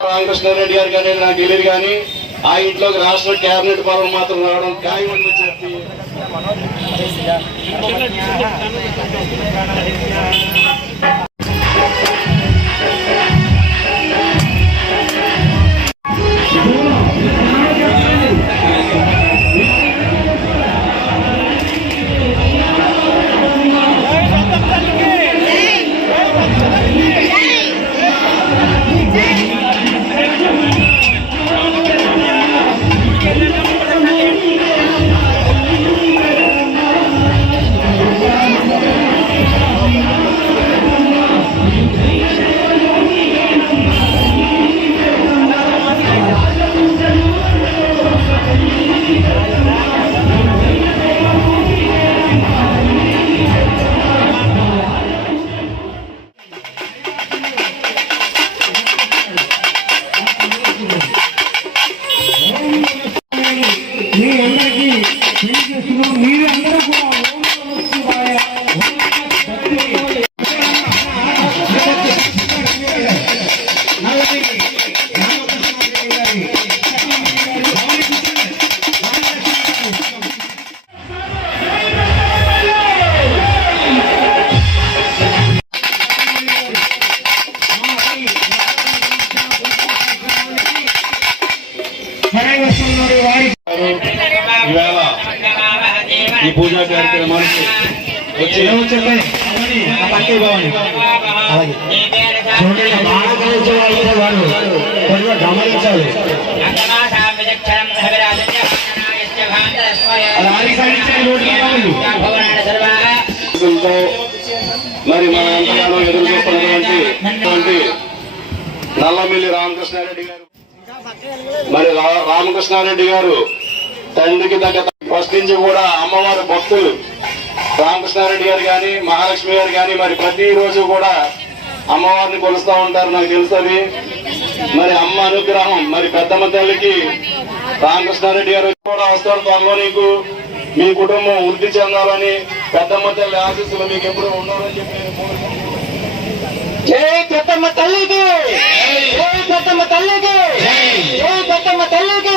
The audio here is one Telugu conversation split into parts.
రామకృష్ణారెడ్డి గారు కానీ నాకు తెలియదు కానీ ఆ ఇంట్లోకి రాష్ట్ర కేబినెట్ పదవి మాత్రం రావడం ఖాయమని చెప్పి. మీ ఈ పూజా కార్యక్రమానికి వచ్చి చెప్పండి. అలాగే. చూడండి వారు కొంచెం గమనించాలి. మరి మన ఎంతగానో ఎదురు చూస్తున్నటువంటి నల్లమిల్లి రామకృష్ణారెడ్డి గారు. మరి రా- రామకృష్ణారెడ్డి గారు తండ్రికి తగ్గ ఫస్ట్ నుంచి కూడా అమ్మవారి భక్తులు. రామకృష్ణారెడ్డి గారు కానీ మహాలక్ష్మి గారు కానీ మరి ప్రతి రోజు కూడా అమ్మవారిని కొలుస్తూ ఉంటారు నాకు తెలుస్తుంది. మరి అమ్మ అనుగ్రహం మరి పెద్దమ్మ తల్లికి రామకృష్ణారెడ్డి గారు కూడా వస్తారు త్వరలో నీకు. మీ కుటుంబం వృద్ధి చెందాలని పెద్దమ్మ తల్లి ఆశీస్సులు మీకు ఎప్పుడూ ఉండాలని చెప్పి. జై పెద్దమ్మ తల్లికి! జై! పెద్దమ్మ తల్లికి! జై! పెద్దమ్మ తల్లికి!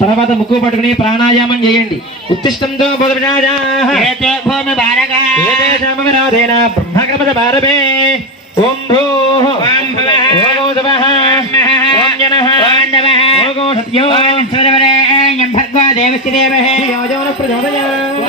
తర్వాత ముక్కు పట్టుకుని ప్రాణాయామం చేయండి. ఉత్తిష్టంతో బ్రహ్మకర్మద భారమే ఓం భూ ఓం భువః. ఓం జనః. ఓం సత్యో. ఓం సర్వరేణ్యం భర్గో దేవస్య దేవహే. యోజన ప్రచోదయాత్.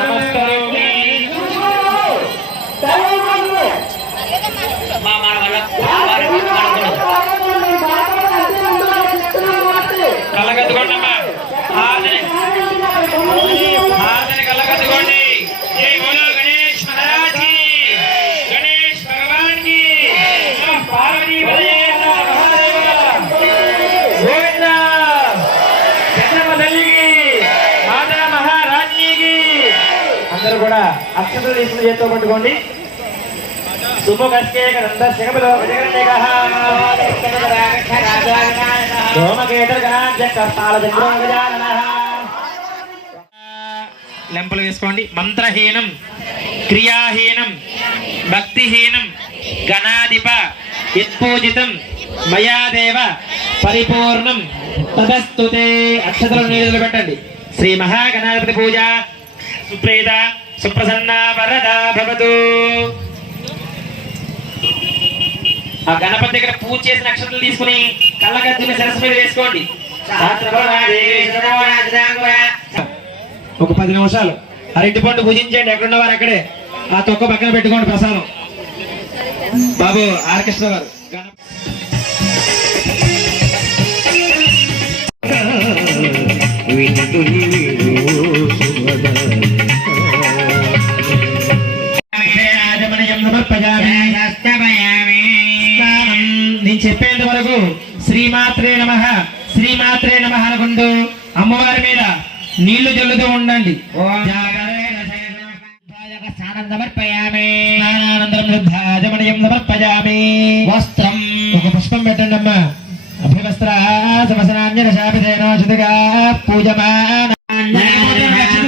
అందరూ కూడా అక్షతలు తీసుకుని చేత్తో పట్టుకోండి లెంపలు వేసుకోండి. మంత్రహీనం క్రియాహీనం భక్తిహీనం గణాధిప యత్పూజితం మయాదేవ పరిపూర్ణం. తదస్తుతే అక్షతలు నీళ్ళు పెట్టండి. శ్రీ మహాగణాధిపతి పూజ సుప్రీత సుప్రసన్న వరదా భవతు. ఆ గణపతి దగ్గర పూజ చేసిన అక్షతలు తీసుకుని కళ్ళగద్దుని సరస్సు మీద వేసుకోండి. ఒక పది నిమిషాలు. అరటి పండు పూజించండి. ఎక్కడున్నవారు అక్కడే. ఆ తొక్క పక్కన పెట్టుకోండి ప్రసాదం. బాబు ఆర్ కృష్ణ గారు. గణప- నేను చెప్పేంత వరకు శ్రీమాత్రే నమ శ్రీమాత్రే నమ అనుకుంటూ అమ్మవారి మీద నీళ్ళు చల్లుతూ ఉండండి స్నానం సమర్పయామి స్నానానంతరం సమర్పయామి వస్త్రం ఒక పుష్పం పెట్టండి అమ్మా శుతిగా పూజమాన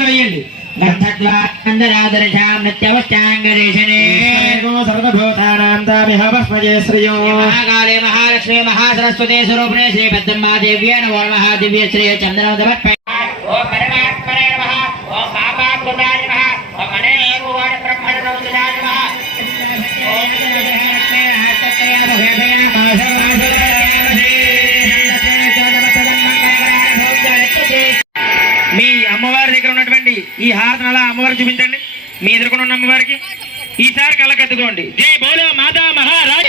వేయండి గంధద్వాందరాదర్శాం నిత్యవశ్చాంగరేషణే సర్వభూతానాం తామిహ భస్మజే శ్రియో మహాకాళే మహాలక్ష్మి మహాసరస్వతి స్వరూపిణే శ్రీ పద్మాదేవ్యే నమో నమః దివ్య శ్రీ చంద్రం సమర్పయ ఓం పరమాత్మనే నమః ఓం పాపాత్మనాయ నమః ఓం అనేకవాడ బ్రహ్మణ రౌద్రాయ నమః ఓం లక్ష్మీ మీ అమ్మవారి దగ్గర ఉన్నటువంటి ఈ హారతిని అలా అమ్మవారికి చూపించండి? మీ ఎదుర్కొన్న ఉన్న అమ్మవారికి. ఈసారి కళ్ళకత్తుకోండి జై బోలో మాతా మహారాజ్.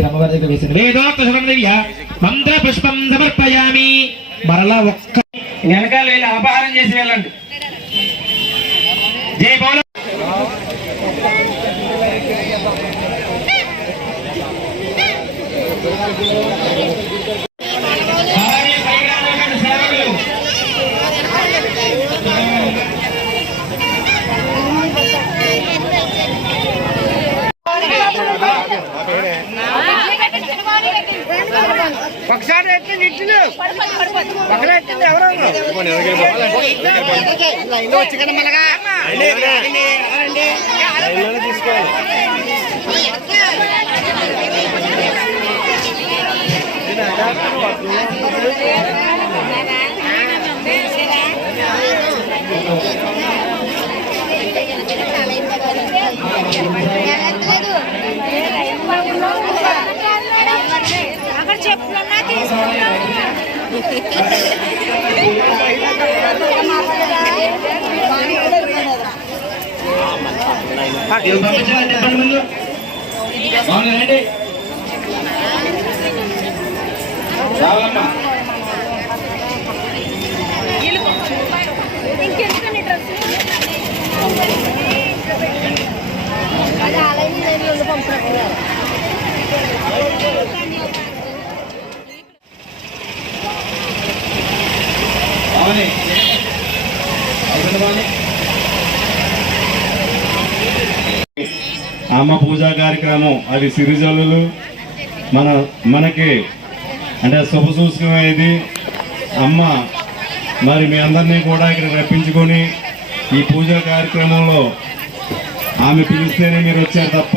మీరు అమ్మవారి దగ్గర వేసింది. వేదోక్త మంత్ర పుష్పం సమర్పయామి. మరలా ఒక్క వెనకాల వెళ్ళి అపహారం చేసి వెళ్ళండి. జై బోల భారీ అక్కడ చెప్పులన్నా మీరు పంపించాలని చెప్పండి ముందు అవును రండి రావాలమ్మా ఇంకెందుకని డ్రెస్ అది అలాగే నేను రెండు పంపినట్టు అవునే ఎక్కడ బాగుంది అమ్మ పూజా కార్యక్రమం అది సిరిజల్లులు మన మనకి అంటే శుభ సూచకమైనది అమ్మ మరి మీ అందరినీ కూడా ఇక్కడ రప్పించుకొని ఈ పూజా కార్యక్రమంలో ఆమె పిలిస్తేనే మీరు వచ్చారు తప్ప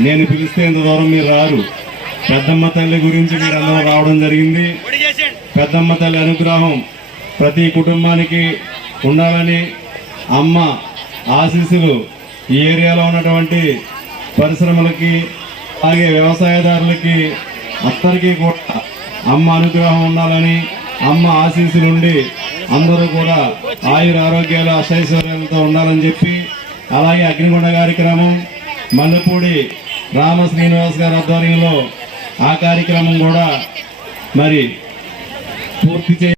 నేను పిలిస్తే ఇంత దూరం మీరు రారు. పెద్దమ్మ తల్లి గురించి మీరు అందరూ రావడం జరిగింది. పెద్దమ్మ తల్లి అనుగ్రహం ప్రతి కుటుంబానికి ఉండాలని అమ్మ ఆశీస్సులు ఈ ఏరియాలో ఉన్నటువంటి పరిశ్రమలకి అలాగే వ్యవసాయదారులకి అందరికీ కూడా అమ్మ అనుగ్రహం ఉండాలని అమ్మ ఆశీస్సులుండి అందరూ కూడా ఆయుర ఆరోగ్యాలు అశైశ్వర్యాలతో ఉండాలని చెప్పి అలాగే అగ్నిగుండ కార్యక్రమం మల్లెపూడి రామ శ్రీనివాస్ గారి ఆధ్వర్యంలో ఆ కార్యక్రమం కూడా మరి పూర్తి చే